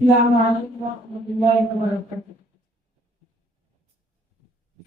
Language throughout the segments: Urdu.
السلام عليكم ورحمة الله وبركاته।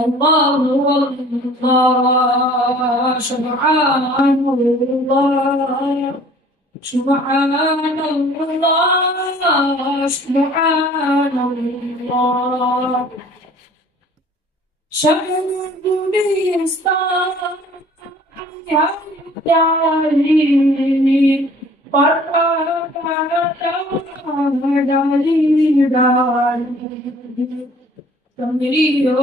الله الله سبحان الله سبحان الله سبحان الله شهر الإسلام يا داري تمريو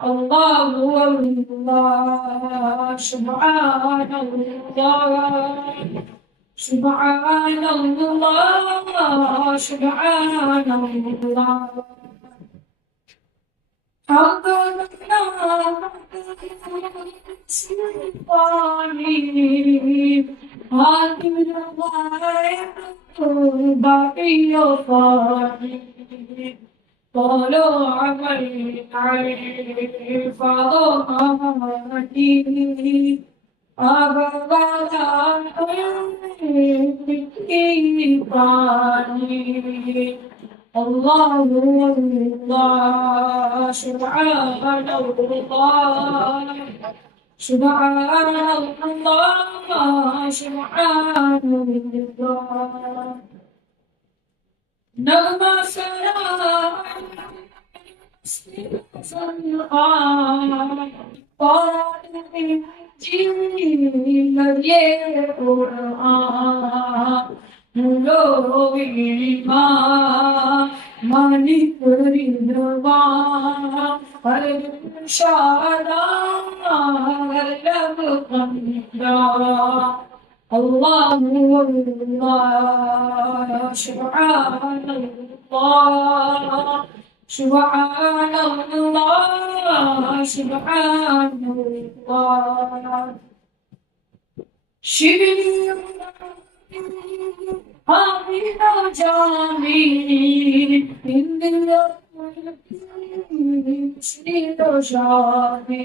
الله الله سبحان الله سبحان الله سبحان الله حقنا سبحانه هذه الغاية باقي فاني طلوع فضاتي أبدا إيماني الله الله سبحان الله سبحان الله سبحان الله نغمة سلام الله الله سبحان الله سبحان الله سبحان الله شبير هذه جامي إن شبير جامي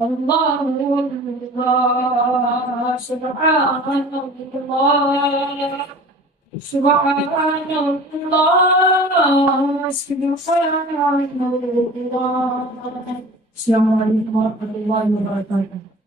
الله الله سبحان الله سبحان الله سبحان الله السلام عليكم ورحمة الله وبركاته.